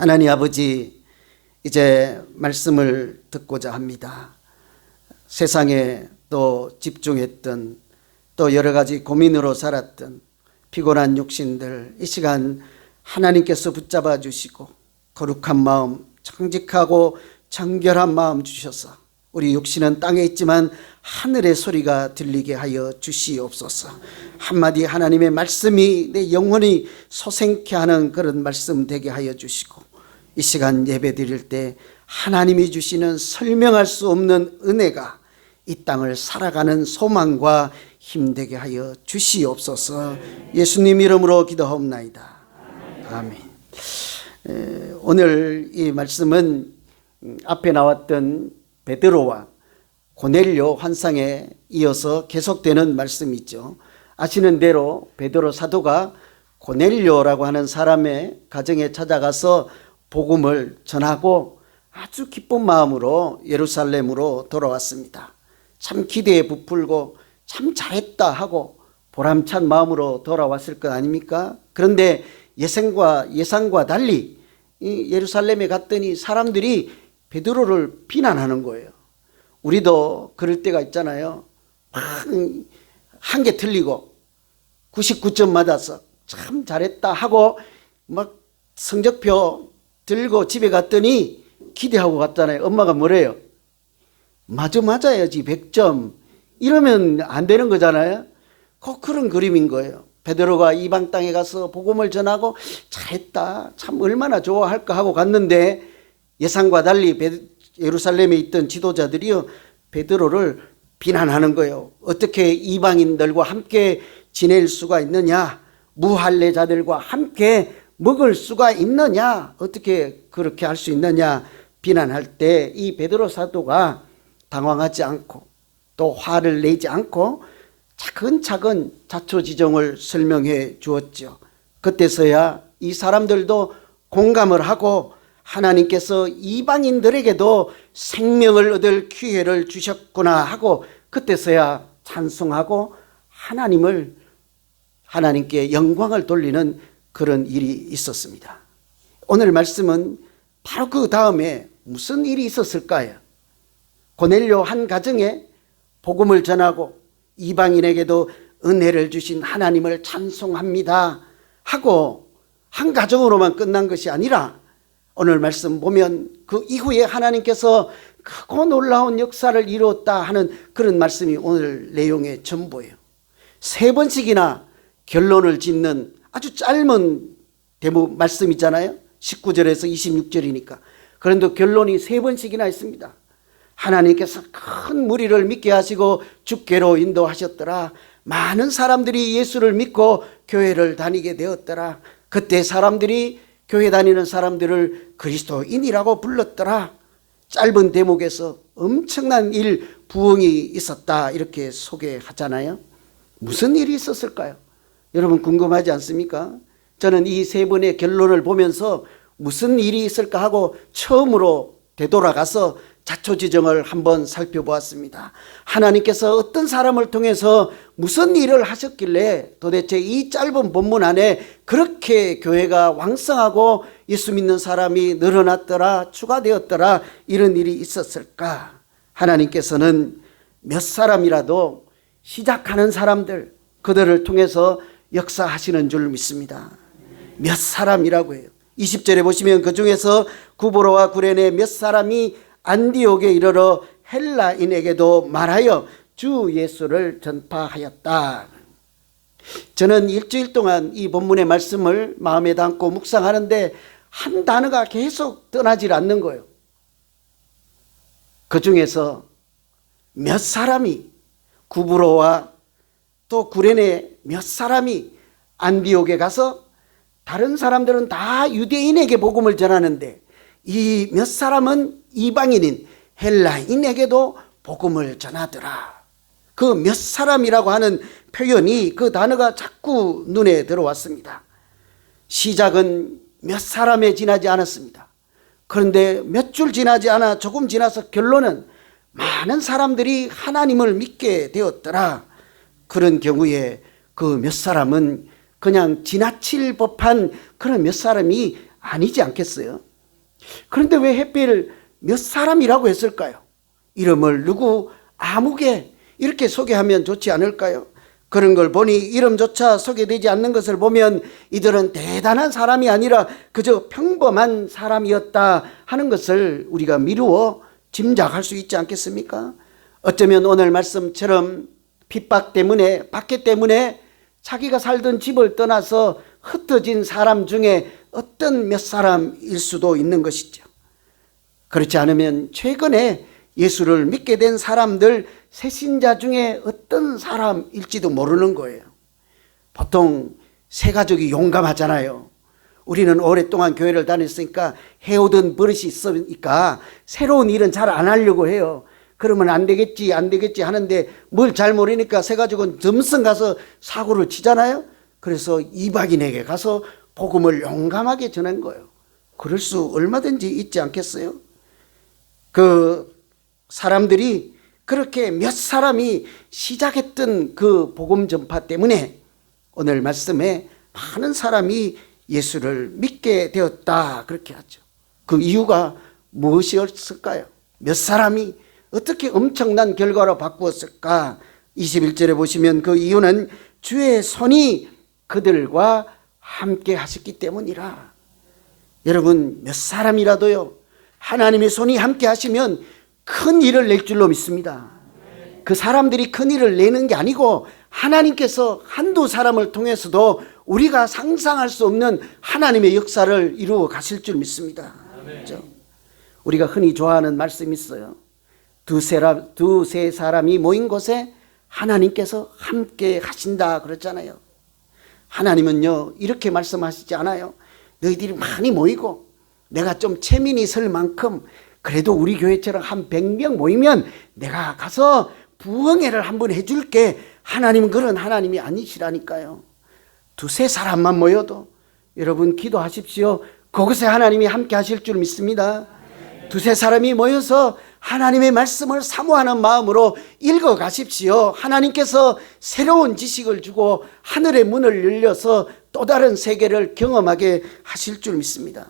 하나님 아버지, 이제 말씀을 듣고자 합니다. 세상에 또 집중했던, 또 여러 가지 고민으로 살았던 피곤한 육신들, 이 시간 하나님께서 붙잡아 주시고 거룩한 마음, 정직하고 정결한 마음 주셔서 우리 육신은 땅에 있지만 하늘의 소리가 들리게 하여 주시옵소서. 한마디 하나님의 말씀이 내 영혼이 소생케 하는 그런 말씀 되게 하여 주시고, 이 시간 예배 드릴 때 하나님이 주시는 설명할 수 없는 은혜가 이 땅을 살아가는 소망과 힘되게 하여 주시옵소서. 예수님 이름으로 기도하옵나이다. 아멘. 오늘 이 말씀은 앞에 나왔던 베드로와 고넬료 환상에 이어서 계속되는 말씀이죠. 아시는 대로 베드로 사도가 고넬료라고 하는 사람의 가정에 찾아가서 복음을 전하고 아주 기쁜 마음으로 예루살렘으로 돌아왔습니다. 참 기대에 부풀고 참 잘했다 하고 보람찬 마음으로 돌아왔을 것 아닙니까? 그런데 예상과 달리 이 예루살렘에 갔더니 사람들이 베드로를 비난하는 거예요. 우리도 그럴 때가 있잖아요. 한 개 틀리고 99점 맞아서 참 잘했다 하고 막 성적표 들고 집에 갔더니 기대하고 갔잖아요. 엄마가 뭐래요? 맞아야지 100점. 이러면 안 되는 거잖아요. 꼭 그런 그림인 거예요. 베드로가 이방 땅에 가서 복음을 전하고 잘했다, 참 얼마나 좋아할까 하고 갔는데 예상과 달리 예루살렘에 있던 지도자들이요, 베드로를 비난하는 거예요. 어떻게 이방인들과 함께 지낼 수가 있느냐, 무할례자들과 함께 먹을 수가 있느냐, 어떻게 그렇게 할 수 있느냐 비난할 때 이 베드로 사도가 당황하지 않고 또 화를 내지 않고 차근차근 자초지종을 설명해 주었죠. 그때서야 이 사람들도 공감을 하고 하나님께서 이방인들에게도 생명을 얻을 기회를 주셨구나 하고 그때서야 찬송하고 하나님께 영광을 돌리는 그런 일이 있었습니다. 오늘 말씀은 바로 그 다음에 무슨 일이 있었을까요? 고넬료 한 가정에 복음을 전하고 이방인에게도 은혜를 주신 하나님을 찬송합니다 하고 한 가정으로만 끝난 것이 아니라 오늘 말씀 보면 그 이후에 하나님께서 크고 놀라운 역사를 이루었다 하는 그런 말씀이 오늘 내용의 전부예요. 3번씩이나 결론을 짓는 아주 짧은 대목 말씀이잖아요. 19절에서 26절이니까. 그런데 결론이 3번씩이나 있습니다. 하나님께서 큰 무리를 믿게 하시고 주께로 인도하셨더라. 많은 사람들이 예수를 믿고 교회를 다니게 되었더라. 그때 사람들이 교회 다니는 사람들을 그리스도인이라고 불렀더라. 짧은 대목에서 엄청난 부흥이 있었다 이렇게 소개하잖아요. 무슨 일이 있었을까요? 여러분 궁금하지 않습니까? 저는 이 3번의 결론을 보면서 무슨 일이 있을까 하고 처음으로 되돌아가서 자초지종을 한번 살펴보았습니다. 하나님께서 어떤 사람을 통해서 무슨 일을 하셨길래 도대체 이 짧은 본문 안에 그렇게 교회가 왕성하고 예수 믿는 사람이 늘어났더라, 추가되었더라, 이런 일이 있었을까? 하나님께서는 몇 사람이라도 시작하는 사람들, 그들을 통해서 역사하시는 줄 믿습니다. 몇 사람이라고 해요. 20절에 보시면 그 중에서 구브로와 구레네 몇 사람이 안디옥에 이르러 헬라인에게도 말하여 주 예수를 전파하였다. 저는 일주일 동안 이 본문의 말씀을 마음에 담고 묵상하는데 한 단어가 계속 떠나질 않는 거예요. 그 중에서 몇 사람이, 구브로와 또 구레네 몇 사람이 안디옥에 가서, 다른 사람들은 다 유대인에게 복음을 전하는데 이 몇 사람은 이방인인 헬라인에게도 복음을 전하더라. 그 몇 사람이라고 하는 표현이, 그 단어가 자꾸 눈에 들어왔습니다. 시작은 몇 사람에 지나지 않았습니다. 그런데 몇 줄 지나지 않아 조금 지나서 결론은 많은 사람들이 하나님을 믿게 되었더라. 그런 경우에 그 몇 사람은 그냥 지나칠 법한 그런 몇 사람이 아니지 않겠어요? 그런데 왜 하필 몇 사람이라고 했을까요? 이름을 누구 아무개 이렇게 소개하면 좋지 않을까요? 그런 걸 보니 이름조차 소개되지 않는 것을 보면 이들은 대단한 사람이 아니라 그저 평범한 사람이었다 하는 것을 우리가 미루어 짐작할 수 있지 않겠습니까? 어쩌면 오늘 말씀처럼 핍박 때문에, 박해 때문에 자기가 살던 집을 떠나서 흩어진 사람 중에 어떤 몇 사람일 수도 있는 것이죠. 그렇지 않으면 최근에 예수를 믿게 된 사람들 새신자 중에 어떤 사람일지도 모르는 거예요. 보통 새 가족이 용감하잖아요. 우리는 오랫동안 교회를 다녔으니까 해오던 버릇이 있으니까 새로운 일은 잘 안 하려고 해요. 그러면 안 되겠지 하는데 뭘 잘 모르니까 새 가족은 점성 가서 사고를 치잖아요. 그래서 이박인에게 가서 복음을 용감하게 전한 거예요. 그럴 수 얼마든지 있지 않겠어요? 그 사람들이 그렇게 몇 사람이 시작했던 그 복음 전파 때문에 오늘 말씀에 많은 사람이 예수를 믿게 되었다 그렇게 하죠. 그 이유가 무엇이었을까요? 몇 사람이 어떻게 엄청난 결과로 바꾸었을까? 21절에 보시면 그 이유는 주의 손이 그들과 함께 하셨기 때문이라. 여러분, 몇 사람이라도요, 하나님의 손이 함께 하시면 큰 일을 낼 줄로 믿습니다. 그 사람들이 큰 일을 내는 게 아니고 하나님께서 한두 사람을 통해서도 우리가 상상할 수 없는 하나님의 역사를 이루어 가실 줄 믿습니다. 그렇죠? 우리가 흔히 좋아하는 말씀이 있어요. 두세 사람이 모인 곳에 하나님께서 함께 하신다 그랬잖아요. 하나님은요 이렇게 말씀하시지 않아요. 너희들이 많이 모이고 내가 좀 체민이 설 만큼 그래도 우리 교회처럼 한 100명 모이면 내가 가서 부흥회를 한번 해줄게. 하나님은 그런 하나님이 아니시라니까요. 두세 사람만 모여도 여러분 기도하십시오. 그곳에 하나님이 함께 하실 줄 믿습니다. 두세 사람이 모여서 하나님의 말씀을 사모하는 마음으로 읽어 가십시오. 하나님께서 새로운 지식을 주고 하늘의 문을 열려서 또 다른 세계를 경험하게 하실 줄 믿습니다.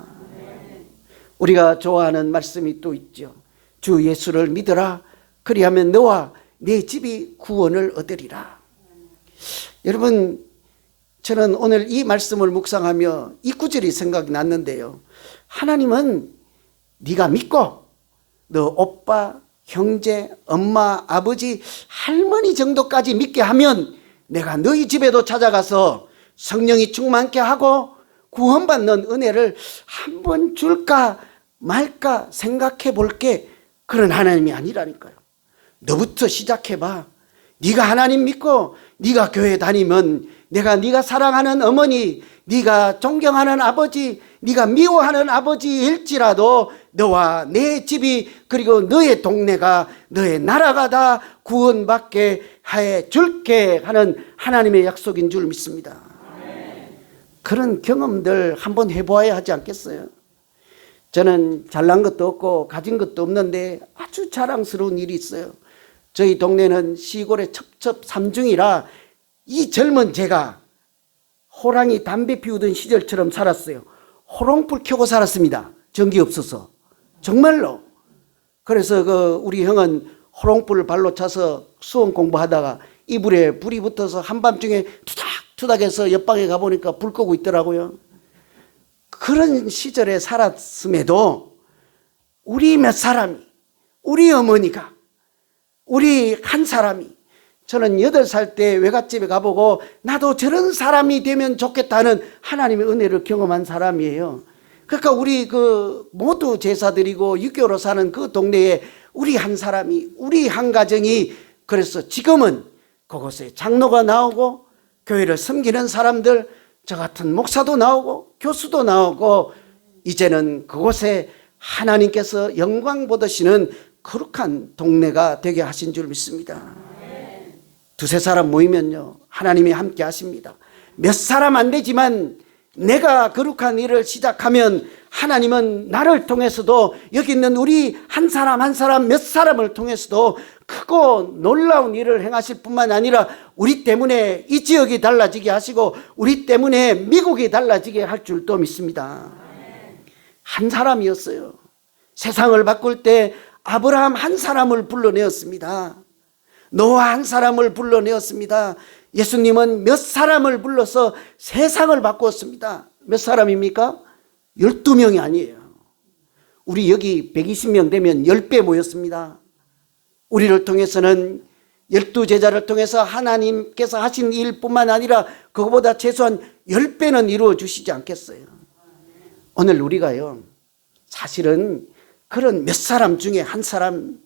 우리가 좋아하는 말씀이 또 있죠. 주 예수를 믿어라. 그리하면 너와 내 집이 구원을 얻으리라. 여러분, 저는 오늘 이 말씀을 묵상하며 이 구절이 생각이 났는데요. 하나님은 네가 믿고 너 오빠, 형제, 엄마, 아버지, 할머니 정도까지 믿게 하면 내가 너희 집에도 찾아가서 성령이 충만케 하고 구원받는 은혜를 한번 줄까 말까 생각해 볼게. 그런 하나님이 아니라니까요. 너부터 시작해봐. 네가 하나님 믿고 네가 교회 다니면 내가 네가 사랑하는 어머니, 네가 존경하는 아버지, 네가 미워하는 아버지일지라도 너와 내 집이 그리고 너의 동네가 너의 나라가 다 구원받게 해 줄게 하는 하나님의 약속인 줄 믿습니다. 그런 경험들 한번 해보아야 하지 않겠어요? 저는 잘난 것도 없고 가진 것도 없는데 아주 자랑스러운 일이 있어요. 저희 동네는 시골의 첩첩 삼중이라 이 젊은 제가 호랑이 담배 피우던 시절처럼 살았어요. 호롱불 켜고 살았습니다. 전기 없어서. 정말로. 그래서 우리 형은 호롱불을 발로 차서 수험 공부하다가 이불에 불이 붙어서 한밤중에 투닥투닥해서 옆방에 가보니까 불 끄고 있더라고요. 그런 시절에 살았음에도 우리 몇 사람이, 우리 어머니가, 우리 한 사람이, 저는 8살 때 외갓집에 가보고 나도 저런 사람이 되면 좋겠다는 하나님의 은혜를 경험한 사람이에요. 그러니까 우리 모두 제사 드리고 유교로 사는 그 동네에 우리 한 사람이, 우리 한 가정이, 그래서 지금은 그곳에 장로가 나오고 교회를 섬기는 사람들, 저 같은 목사도 나오고 교수도 나오고 이제는 그곳에 하나님께서 영광 받으시는 거룩한 동네가 되게 하신 줄 믿습니다. 두세 사람 모이면요 하나님이 함께 하십니다. 몇 사람 안 되지만 내가 거룩한 일을 시작하면 하나님은 나를 통해서도 여기 있는 우리 한 사람 한 사람 몇 사람을 통해서도 크고 놀라운 일을 행하실 뿐만 아니라 우리 때문에 이 지역이 달라지게 하시고 우리 때문에 미국이 달라지게 할 줄도 믿습니다. 한 사람이었어요. 세상을 바꿀 때 아브라함 한 사람을 불러내었습니다. 노아 한 사람을 불러내었습니다. 예수님은 몇 사람을 불러서 세상을 바꾸었습니다. 몇 사람입니까? 12명이 아니에요. 우리 여기 120명 되면 10배 모였습니다. 우리를 통해서는 12제자를 통해서 하나님께서 하신 일뿐만 아니라 그거보다 최소한 10배는 이루어 주시지 않겠어요. 오늘 우리가요, 사실은 그런 몇 사람 중에 한 사람,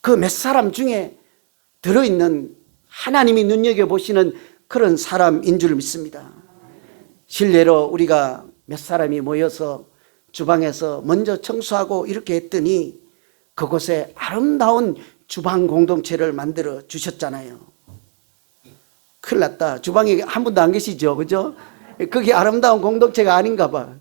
그 몇 사람 중에 들어있는 하나님이 눈여겨보시는 그런 사람인 줄 믿습니다. 실례로 우리가 몇 사람이 모여서 주방에서 먼저 청소하고 이렇게 했더니 그곳에 아름다운 주방 공동체를 만들어 주셨잖아요. 큰일 났다. 주방에 한 분도 안 계시죠, 그죠? 그게 아름다운 공동체가 아닌가 봐.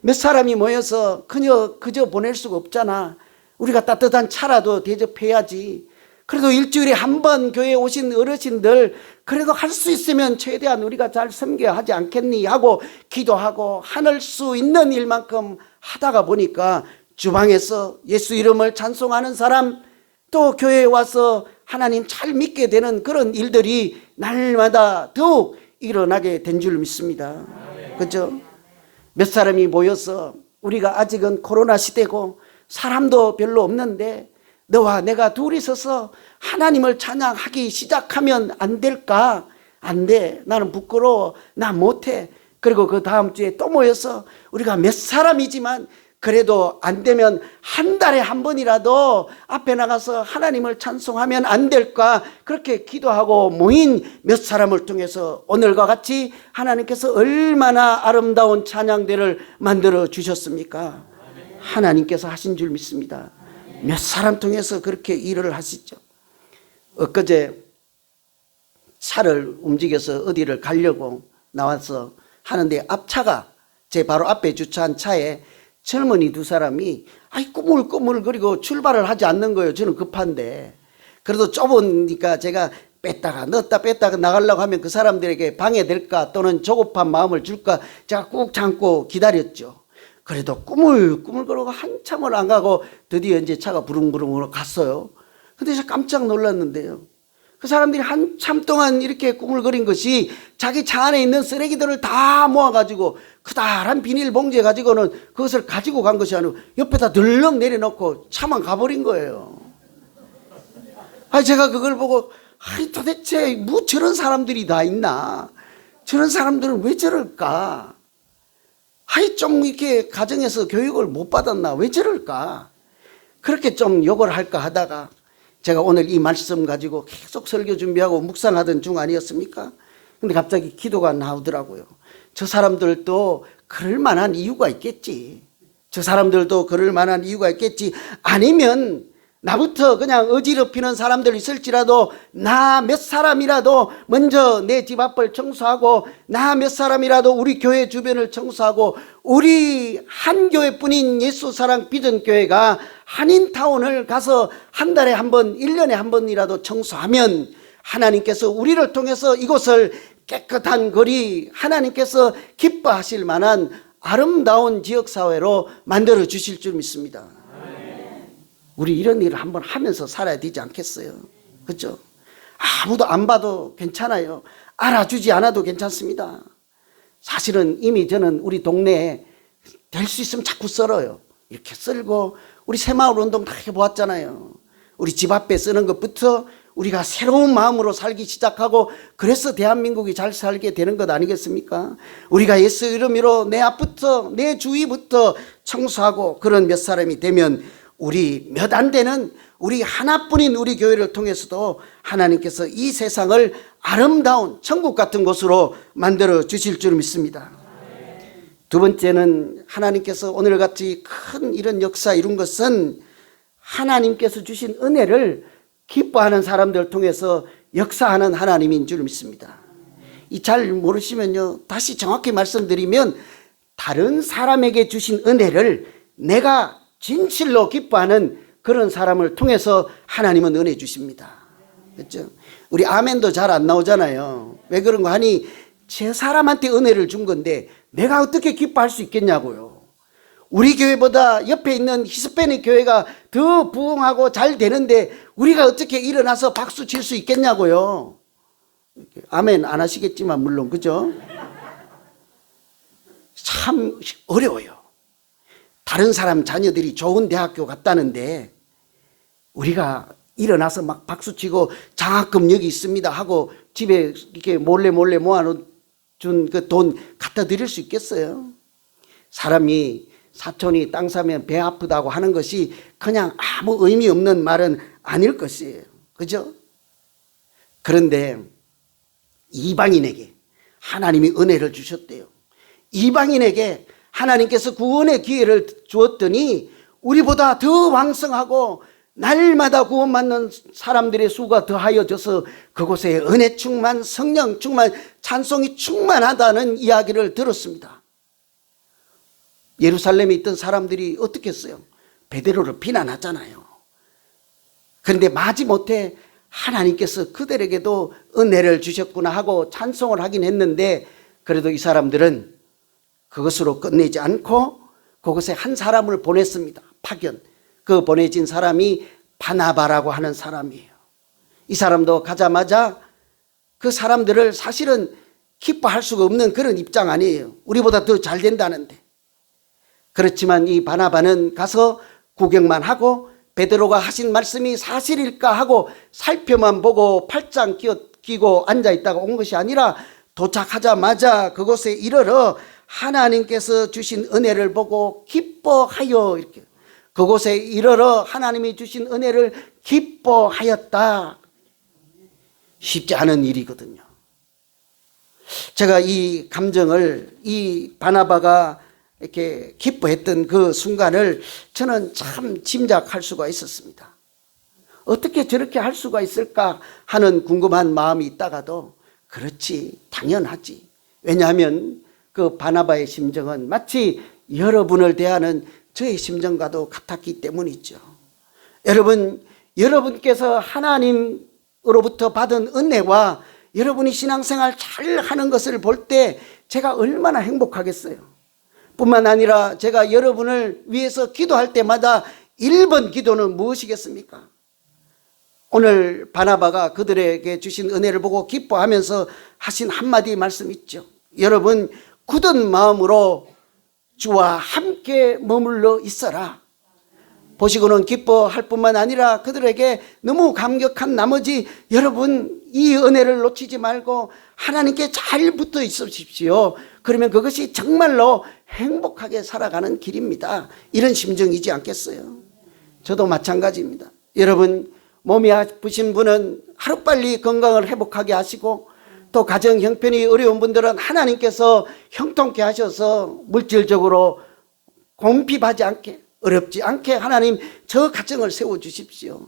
몇 사람이 모여서 그저 보낼 수가 없잖아. 우리가 따뜻한 차라도 대접해야지. 그래도 일주일에 한 번 교회에 오신 어르신들 그래도 할 수 있으면 최대한 우리가 잘 섬겨야 하지 않겠니 하고 기도하고 하늘 수 있는 일만큼 하다가 보니까 주방에서 예수 이름을 찬송하는 사람, 또 교회에 와서 하나님 잘 믿게 되는 그런 일들이 날마다 더욱 일어나게 된 줄 믿습니다. 그렇죠? 몇 사람이 모여서 우리가 아직은 코로나 시대고 사람도 별로 없는데 너와 내가 둘이 서서 하나님을 찬양하기 시작하면 안 될까? 안 돼. 나는 부끄러워. 나 못해. 그리고 그 다음 주에 또 모여서 우리가 몇 사람이지만 그래도 안 되면 한 달에 한 번이라도 앞에 나가서 하나님을 찬송하면 안 될까? 그렇게 기도하고 모인 몇 사람을 통해서 오늘과 같이 하나님께서 얼마나 아름다운 찬양대를 만들어 주셨습니까? 하나님께서 하신 줄 믿습니다. 몇 사람 통해서 그렇게 일을 하시죠. 엊그제 차를 움직여서 어디를 가려고 나와서 하는데 앞차가 제 바로 앞에 주차한 차에 젊은이 두 사람이 꾸물꾸물거리고 출발을 하지 않는 거예요. 저는 급한데. 그래도 좁으니까 제가 뺐다가 넣었다 뺐다가 나가려고 하면 그 사람들에게 방해될까 또는 조급한 마음을 줄까 제가 꾹 참고 기다렸죠. 그래도 꾸물꾸물거리고 한참을 안 가고 드디어 이제 차가 부릉부릉으로 갔어요. 근데 제가 깜짝 놀랐는데요. 그 사람들이 한참 동안 이렇게 꾸물거린 것이 자기 차 안에 있는 쓰레기들을 다 모아가지고 크다란 비닐봉지에 가지고는 그것을 가지고 간 것이 아니고 옆에다 들렁 내려놓고 차만 가버린 거예요. 제가 그걸 보고 도대체 뭐 저런 사람들이 다 있나? 저런 사람들은 왜 저럴까? 좀 이렇게 가정에서 교육을 못 받았나? 왜 저럴까? 그렇게 좀 욕을 할까 하다가 제가 오늘 이 말씀 가지고 계속 설교 준비하고 묵상하던 중 아니었습니까? 근데 갑자기 기도가 나오더라고요. 저 사람들도 그럴 만한 이유가 있겠지. 저 사람들도 그럴 만한 이유가 있겠지. 아니면 나부터 그냥 어지럽히는 사람들 있을지라도 나 몇 사람이라도 먼저 내 집 앞을 청소하고 나 몇 사람이라도 우리 교회 주변을 청소하고 우리 한 교회뿐인 예수사랑 비전교회가 한인타운을 가서 한 달에 한 번, 1년에 한 번이라도 청소하면 하나님께서 우리를 통해서 이곳을 깨끗한 거리, 하나님께서 기뻐하실 만한 아름다운 지역사회로 만들어 주실 줄 믿습니다. 우리 이런 일을 한번 하면서 살아야 되지 않겠어요? 그렇죠? 아무도 안 봐도 괜찮아요. 알아주지 않아도 괜찮습니다. 사실은 이미 저는 우리 동네에 될 수 있으면 자꾸 썰어요. 이렇게 썰고 우리 새마을 운동 다 해보았잖아요. 우리 집 앞에 쓰는 것부터 우리가 새로운 마음으로 살기 시작하고 그래서 대한민국이 잘 살게 되는 것 아니겠습니까? 우리가 예수 이름으로 내 앞부터 내 주위부터 청소하고 그런 몇 사람이 되면 우리 몇 안 되는 우리 하나뿐인 우리 교회를 통해서도 하나님께서 이 세상을 아름다운 천국 같은 곳으로 만들어 주실 줄 믿습니다. 두 번째는 하나님께서 오늘같이 큰 이런 역사 이룬 것은 하나님께서 주신 은혜를 기뻐하는 사람들을 통해서 역사하는 하나님인 줄 믿습니다. 이 잘 모르시면요, 다시 정확히 말씀드리면 다른 사람에게 주신 은혜를 내가 진실로 기뻐하는 그런 사람을 통해서 하나님은 은혜 주십니다. 그렇죠? 우리 아멘도 잘 안 나오잖아요. 왜 그런 거 하니 제 사람한테 은혜를 준 건데 내가 어떻게 기뻐할 수 있겠냐고요. 우리 교회보다 옆에 있는 히스패닉 교회가 더 부흥하고 잘 되는데 우리가 어떻게 일어나서 박수 칠 수 있겠냐고요. 아멘 안 하시겠지만 물론 그죠? 참 어려워요. 다른 사람 자녀들이 좋은 대학교 갔다는데 우리가 일어나서 막 박수치고 장학금 여기 있습니다 하고 집에 이렇게 몰래 모아놓은 그 돈 갖다 드릴 수 있겠어요? 사람이 사촌이 땅 사면 배 아프다고 하는 것이 그냥 아무 의미 없는 말은 아닐 것이에요. 그죠? 그런데 이방인에게 하나님이 은혜를 주셨대요. 이방인에게 하나님께서 구원의 기회를 주었더니 우리보다 더 왕성하고 날마다 구원받는 사람들의 수가 더하여져서 그곳에 은혜 충만, 성령 충만, 찬송이 충만하다는 이야기를 들었습니다. 예루살렘에 있던 사람들이 어떻게 했어요? 베드로를 비난하잖아요. 그런데 마지못해 하나님께서 그들에게도 은혜를 주셨구나 하고 찬송을 하긴 했는데 그래도 이 사람들은 그것으로 끝내지 않고 그곳에 한 사람을 보냈습니다. 파견. 그 보내진 사람이 바나바라고 하는 사람이에요. 이 사람도 가자마자 그 사람들을 사실은 기뻐할 수가 없는 그런 입장 아니에요. 우리보다 더 잘 된다는데. 그렇지만 이 바나바는 가서 구경만 하고 베드로가 하신 말씀이 사실일까 하고 살펴만 보고 팔짱 끼고 앉아있다가 온 것이 아니라 도착하자마자 그곳에 이르러 하나님께서 주신 은혜를 보고 기뻐하여 이렇게 그곳에 이르러 하나님이 주신 은혜를 기뻐하였다. 쉽지 않은 일이거든요. 제가 이 감정을 이 바나바가 이렇게 기뻐했던 그 순간을 저는 참 짐작할 수가 있었습니다. 어떻게 저렇게 할 수가 있을까 하는 궁금한 마음이 있다가도 그렇지 당연하지. 왜냐하면 그 바나바의 심정은 마치 여러분을 대하는 저의 심정과도 같았기 때문이죠. 여러분께서 하나님으로부터 받은 은혜와 여러분이 신앙생활 잘 하는 것을 볼 때 제가 얼마나 행복하겠어요. 뿐만 아니라 제가 여러분을 위해서 기도할 때마다 1번 기도는 무엇이겠습니까? 오늘 바나바가 그들에게 주신 은혜를 보고 기뻐하면서 하신 한마디 말씀 있죠. 여러분 굳은 마음으로 주와 함께 머물러 있어라. 보시고는 기뻐할 뿐만 아니라 그들에게 너무 감격한 나머지 여러분 이 은혜를 놓치지 말고 하나님께 잘 붙어 있으십시오. 그러면 그것이 정말로 행복하게 살아가는 길입니다. 이런 심정이지 않겠어요? 저도 마찬가지입니다. 여러분 몸이 아프신 분은 하루빨리 건강을 회복하게 하시고 또 가정 형편이 어려운 분들은 하나님께서 형통케 하셔서 물질적으로 곰핍하지 않게 어렵지 않게 하나님 저 가정을 세워주십시오.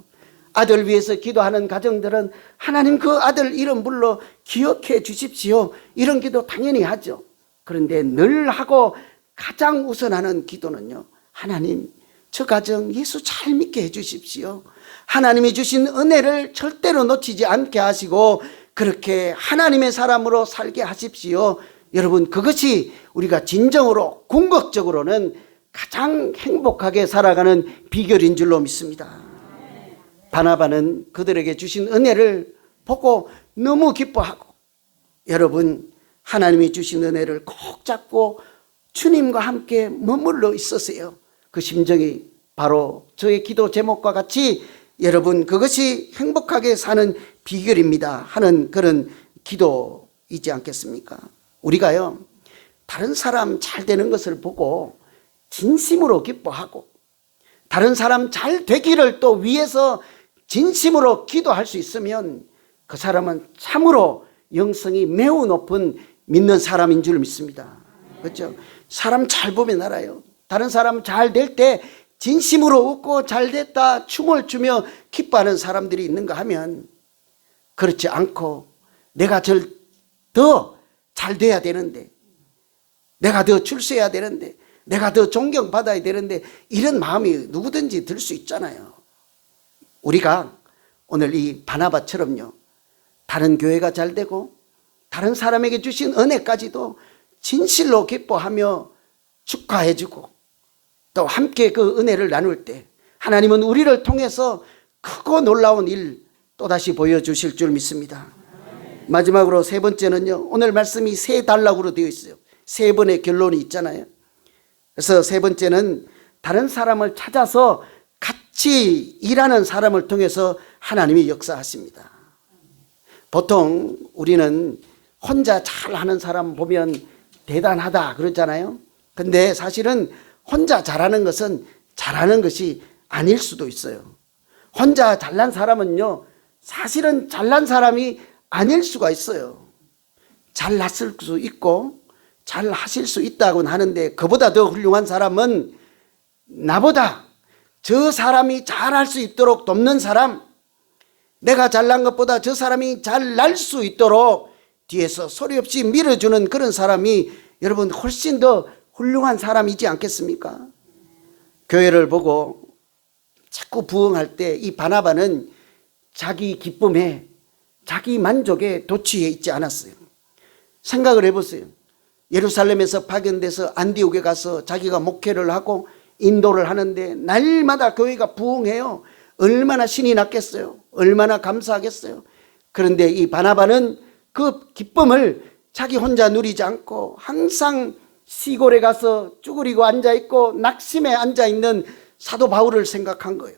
아들 위해서 기도하는 가정들은 하나님 그 아들 이름 불러 기억해 주십시오. 이런 기도 당연히 하죠. 그런데 늘 하고 가장 우선하는 기도는요. 하나님 저 가정 예수 잘 믿게 해 주십시오. 하나님이 주신 은혜를 절대로 놓치지 않게 하시고 그렇게 하나님의 사람으로 살게 하십시오. 여러분 그것이 우리가 진정으로 궁극적으로는 가장 행복하게 살아가는 비결인 줄로 믿습니다. 바나바는 그들에게 주신 은혜를 보고 너무 기뻐하고 여러분 하나님이 주신 은혜를 꼭 잡고 주님과 함께 머물러 있으세요. 그 심정이 바로 저의 기도 제목과 같이 여러분 그것이 행복하게 사는 비결입니다 하는 그런 기도이지 않겠습니까? 우리가요 다른 사람 잘 되는 것을 보고 진심으로 기뻐하고 다른 사람 잘 되기를 또 위해서 진심으로 기도할 수 있으면 그 사람은 참으로 영성이 매우 높은 믿는 사람인 줄 믿습니다. 그렇죠? 사람 잘 보면 알아요. 다른 사람 잘 될 때 진심으로 웃고 잘 됐다 춤을 추며 기뻐하는 사람들이 있는가 하면 그렇지 않고 내가 더 잘 돼야 되는데 내가 더 출세해야 되는데 내가 더 존경받아야 되는데 이런 마음이 누구든지 들 수 있잖아요. 우리가 오늘 이 바나바처럼요 다른 교회가 잘 되고 다른 사람에게 주신 은혜까지도 진실로 기뻐하며 축하해주고 또 함께 그 은혜를 나눌 때 하나님은 우리를 통해서 크고 놀라운 일 또다시 보여주실 줄 믿습니다. 마지막으로 세 번째는요, 오늘 말씀이 세 단락으로 되어 있어요. 세 번의 결론이 있잖아요. 그래서 세 번째는 다른 사람을 찾아서 같이 일하는 사람을 통해서 하나님이 역사하십니다. 보통 우리는 혼자 잘하는 사람 보면 대단하다 그러잖아요. 근데 사실은 혼자 잘하는 것은 잘하는 것이 아닐 수도 있어요. 혼자 잘난 사람은요, 사실은 잘난 사람이 아닐 수가 있어요. 잘났을 수 있고 잘 하실 수 있다고는 하는데, 그보다 더 훌륭한 사람은 나보다 저 사람이 잘할 수 있도록 돕는 사람, 내가 잘난 것보다 저 사람이 잘날 수 있도록 뒤에서 소리 없이 밀어주는 그런 사람이 여러분 훨씬 더 훌륭한 사람이지 않겠습니까? 교회를 보고 자꾸 부흥할 때 이 바나바는 자기 기쁨에, 자기 만족에 도취해 있지 않았어요. 생각을 해보세요. 예루살렘에서 파견돼서 안디옥에 가서 자기가 목회를 하고 인도를 하는데 날마다 교회가 부흥해요. 얼마나 신이 났겠어요. 얼마나 감사하겠어요. 그런데 이 바나바는 그 기쁨을 자기 혼자 누리지 않고 항상 시골에 가서 쭈그리고 앉아있고 낙심에 앉아있는 사도 바울을 생각한 거예요.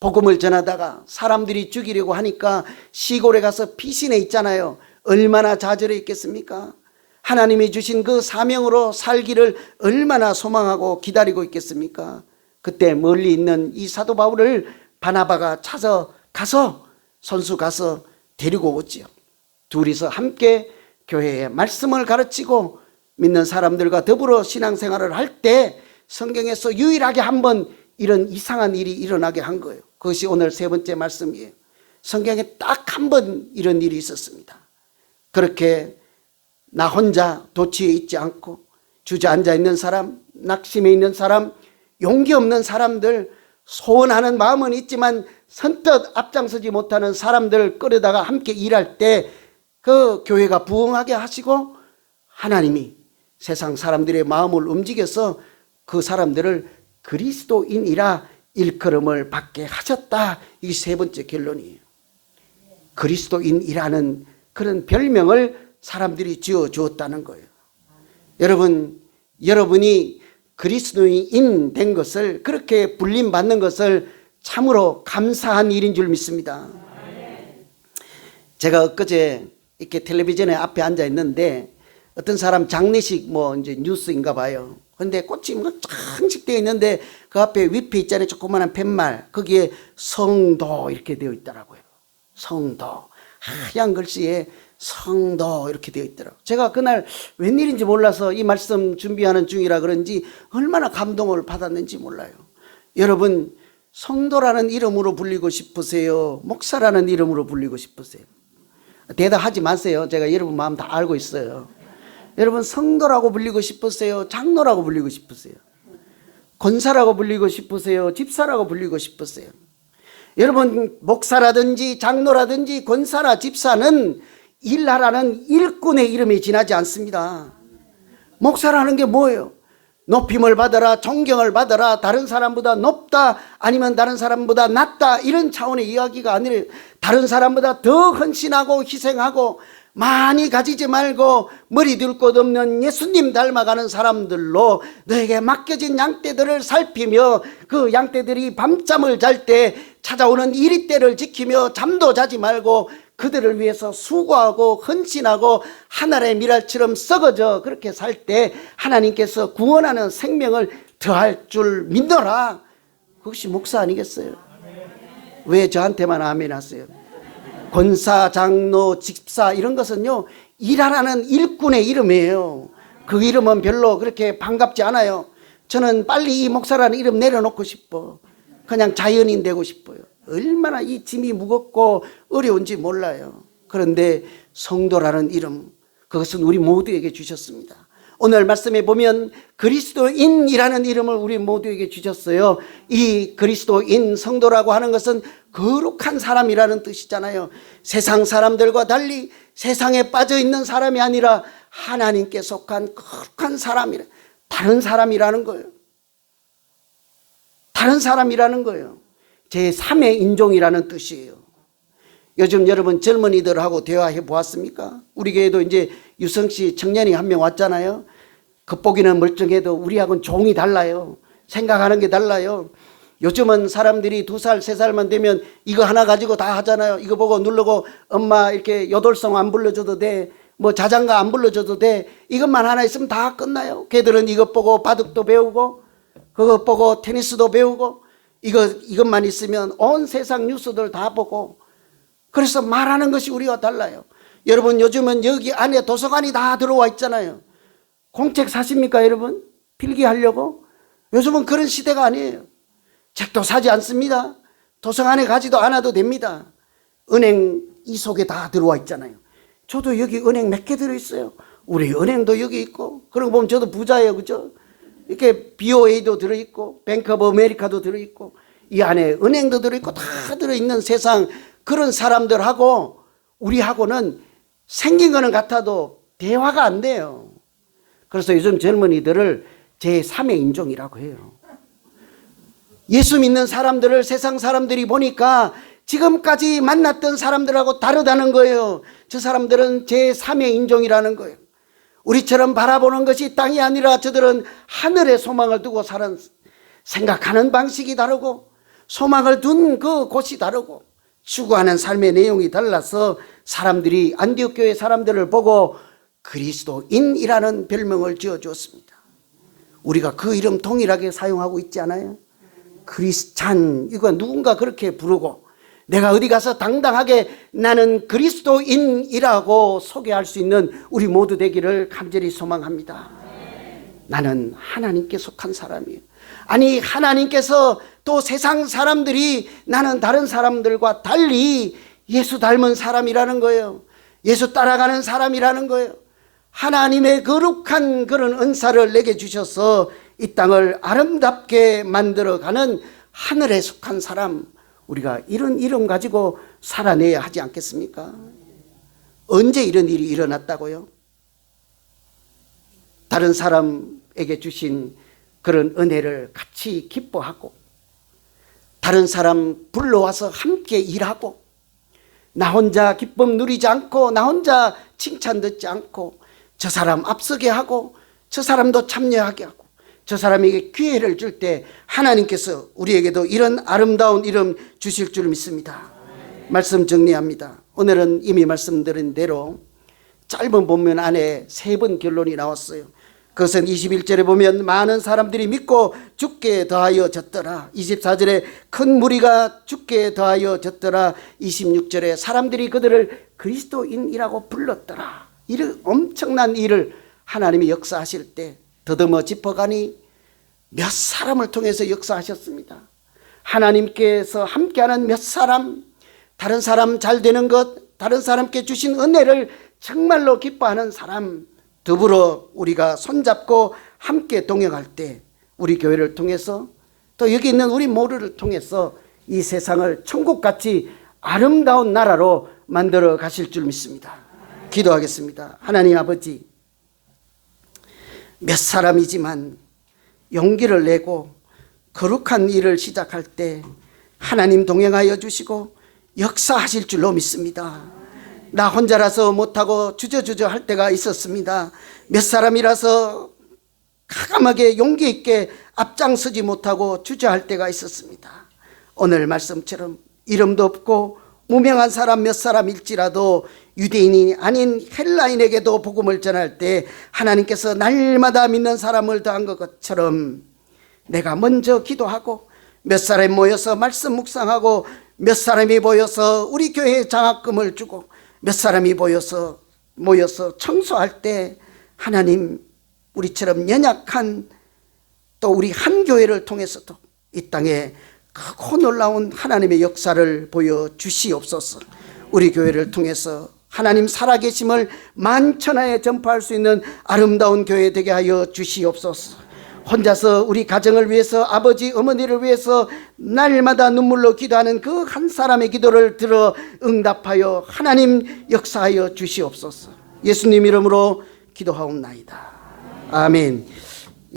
복음을 전하다가 사람들이 죽이려고 하니까 시골에 가서 피신해 있잖아요. 얼마나 좌절해 있겠습니까? 하나님이 주신 그 사명으로 살기를 얼마나 소망하고 기다리고 있겠습니까? 그때 멀리 있는 이 사도 바울을 바나바가 찾아가서 선수 가서 데리고 오지요. 둘이서 함께 교회에 말씀을 가르치고 믿는 사람들과 더불어 신앙생활을 할 때 성경에서 유일하게 한번 이런 이상한 일이 일어나게 한 거예요. 그것이 오늘 세 번째 말씀이에요. 성경에 딱 한 번 이런 일이 있었습니다. 그렇게 나 혼자 도취해 있지 않고 주저앉아 있는 사람, 낙심해 있는 사람, 용기 없는 사람들, 소원하는 마음은 있지만 선뜻 앞장서지 못하는 사람들 끌어다가 함께 일할 때 그 교회가 부흥하게 하시고 하나님이 세상 사람들의 마음을 움직여서 그 사람들을 그리스도인이라 일컬음을 받게 하셨다. 이게 세 번째 결론이에요. 그리스도인이라는 그런 별명을 사람들이 지어 주었다는 거예요. 여러분, 여러분이 그리스도인 된 것을, 그렇게 불림받는 것을 참으로 감사한 일인 줄 믿습니다. 제가 엊그제 이렇게 텔레비전에 앞에 앉아 있는데 어떤 사람 장례식 이제 뉴스인가 봐요. 근데 꽃이 장식되어 있는데 그 앞에 위패 있잖아요. 조그마한 팻말. 거기에 성도 이렇게 되어 있더라고요. 성도. 하얀 글씨에 성도 이렇게 되어 있더라고요. 제가 그날 웬일인지 몰라서 이 말씀 준비하는 중이라 그런지 얼마나 감동을 받았는지 몰라요. 여러분, 성도라는 이름으로 불리고 싶으세요? 목사라는 이름으로 불리고 싶으세요? 대답하지 마세요. 제가 여러분 마음 다 알고 있어요. 여러분, 성도라고 불리고 싶으세요? 장로라고 불리고 싶으세요? 권사라고 불리고 싶으세요? 집사라고 불리고 싶으세요? 여러분, 목사라든지 장로라든지 권사나 집사는 일하라는 일꾼의 이름이 지나지 않습니다. 목사라는 게 뭐예요? 높임을 받아라, 존경을 받아라, 다른 사람보다 높다 아니면 다른 사람보다 낮다, 이런 차원의 이야기가 아니라 다른 사람보다 더 헌신하고 희생하고 많이 가지지 말고 머리 둘 곳 없는 예수님 닮아가는 사람들로 너에게 맡겨진 양떼들을 살피며 그 양떼들이 밤잠을 잘 때 찾아오는 이리떼를 지키며 잠도 자지 말고 그들을 위해서 수고하고 헌신하고 하늘의 미랄처럼 썩어져 그렇게 살 때 하나님께서 구원하는 생명을 더할 줄 믿노라. 그것이 목사 아니겠어요? 왜 저한테만 아멘 하세요? 권사, 장로, 집사 이런 것은요, 일하라는 일꾼의 이름이에요. 그 이름은 별로 그렇게 반갑지 않아요. 저는 빨리 이 목사라는 이름 내려놓고 싶어. 그냥 자연인 되고 싶어요. 얼마나 이 짐이 무겁고 어려운지 몰라요. 그런데 성도라는 이름, 그것은 우리 모두에게 주셨습니다. 오늘 말씀에 보면 그리스도인이라는 이름을 우리 모두에게 주셨어요. 이 그리스도인, 성도라고 하는 것은 거룩한 사람이라는 뜻이잖아요. 세상 사람들과 달리 세상에 빠져 있는 사람이 아니라 하나님께 속한 거룩한 사람이라, 다른 사람이라는 거예요. 다른 사람이라는 거예요. 제3의 인종이라는 뜻이에요. 요즘 여러분 젊은이들하고 대화해 보았습니까? 우리 교회도 이제 유성씨 청년이 한 명 왔잖아요. 겉보기는 멀쩡해도 우리하고는 종이 달라요. 생각하는 게 달라요. 요즘은 사람들이 2살, 3살만 되면 이거 하나 가지고 다 하잖아요. 이거 보고 누르고 엄마 이렇게 요돌송 안 불러줘도 돼. 뭐 자장가 안 불러줘도 돼. 이것만 하나 있으면 다 끝나요. 걔들은 이것 보고 바둑도 배우고 그것 보고 테니스도 배우고 이것만 있으면 온 세상 뉴스들 다 보고, 그래서 말하는 것이 우리와 달라요. 여러분 요즘은 여기 안에 도서관이 다 들어와 있잖아요. 공책 사십니까 여러분? 필기하려고? 요즘은 그런 시대가 아니에요. 책도 사지 않습니다. 도서관에 가지도 않아도 됩니다. 은행 이 속에 다 들어와 있잖아요. 저도 여기 은행 몇 개 들어있어요. 우리 은행도 여기 있고, 그러고 보면 저도 부자예요. 그죠? 이렇게 BOA도 들어있고 뱅크 오브 아메리카도 들어있고 이 안에 은행도 들어있고 다 들어있는 세상, 그런 사람들하고 우리하고는 생긴 거는 같아도 대화가 안 돼요. 그래서 요즘 젊은이들을 제3의 인종이라고 해요. 예수 믿는 사람들을 세상 사람들이 보니까 지금까지 만났던 사람들하고 다르다는 거예요. 저 사람들은 제3의 인종이라는 거예요. 우리처럼 바라보는 것이 땅이 아니라 저들은 하늘의 소망을 두고 사는, 생각하는 방식이 다르고 소망을 둔 그 곳이 다르고 추구하는 삶의 내용이 달라서 사람들이 안디옥 교회 사람들을 보고 그리스도인이라는 별명을 지어주었습니다. 우리가 그 이름 동일하게 사용하고 있지 않아요? 크리스찬, 이거 누군가 그렇게 부르고 내가 어디 가서 당당하게 나는 그리스도인이라고 소개할 수 있는 우리 모두 되기를 간절히 소망합니다. 나는 하나님께 속한 사람이에요. 아니, 하나님께서 또 세상 사람들이 나는 다른 사람들과 달리 예수 닮은 사람이라는 거예요. 예수 따라가는 사람이라는 거예요. 하나님의 거룩한 그런 은사를 내게 주셔서 이 땅을 아름답게 만들어가는 하늘에 속한 사람, 우리가 이런 이름 가지고 살아내야 하지 않겠습니까? 언제 이런 일이 일어났다고요? 다른 사람에게 주신 그런 은혜를 같이 기뻐하고 다른 사람 불러와서 함께 일하고 나 혼자 기쁨 누리지 않고 나 혼자 칭찬 듣지 않고 저 사람 앞서게 하고 저 사람도 참여하게 하고 저 사람에게 기회를 줄 때 하나님께서 우리에게도 이런 아름다운 이름 주실 줄 믿습니다. 말씀 정리합니다. 오늘은 이미 말씀드린 대로 짧은 본문 안에 3번 결론이 나왔어요. 그것은 21절에 보면 많은 사람들이 믿고 죽게 더하여 졌더라. 24절에 큰 무리가 죽게 더하여 졌더라. 26절에 사람들이 그들을 그리스도인이라고 불렀더라. 이런 엄청난 일을 하나님이 역사하실 때 더듬어 짚어가니 몇 사람을 통해서 역사하셨습니다. 하나님께서 함께하는 몇 사람, 다른 사람 잘 되는 것, 다른 사람께 주신 은혜를 정말로 기뻐하는 사람, 더불어 우리가 손잡고 함께 동행할 때 우리 교회를 통해서 또 여기 있는 우리 모두를 통해서 이 세상을 천국같이 아름다운 나라로 만들어 가실 줄 믿습니다. 기도하겠습니다. 하나님 아버지, 몇 사람이지만 용기를 내고 거룩한 일을 시작할 때 하나님 동행하여 주시고 역사하실 줄로 믿습니다. 나 혼자라서 못하고 주저주저 할 때가 있었습니다. 몇 사람이라서 가감하게 용기 있게 앞장서지 못하고 주저할 때가 있었습니다. 오늘 말씀처럼 이름도 없고 무명한 사람 몇 사람일지라도 유대인이 아닌 헬라인에게도 복음을 전할 때 하나님께서 날마다 믿는 사람을 더한 것처럼 내가 먼저 기도하고 몇 사람이 모여서 말씀 묵상하고 몇 사람이 모여서 우리 교회에 장학금을 주고 몇 사람이 모여서 청소할 때 하나님 우리처럼 연약한 또 우리 한 교회를 통해서도 이 땅에 크고 놀라운 하나님의 역사를 보여주시옵소서. 우리 교회를 통해서 하나님 살아계심을 만천하에 전파할 수 있는 아름다운 교회 되게 하여 주시옵소서. 혼자서 우리 가정을 위해서 아버지 어머니를 위해서 날마다 눈물로 기도하는 그 한 사람의 기도를 들어 응답하여 하나님 역사하여 주시옵소서. 예수님 이름으로 기도하옵나이다. 아멘.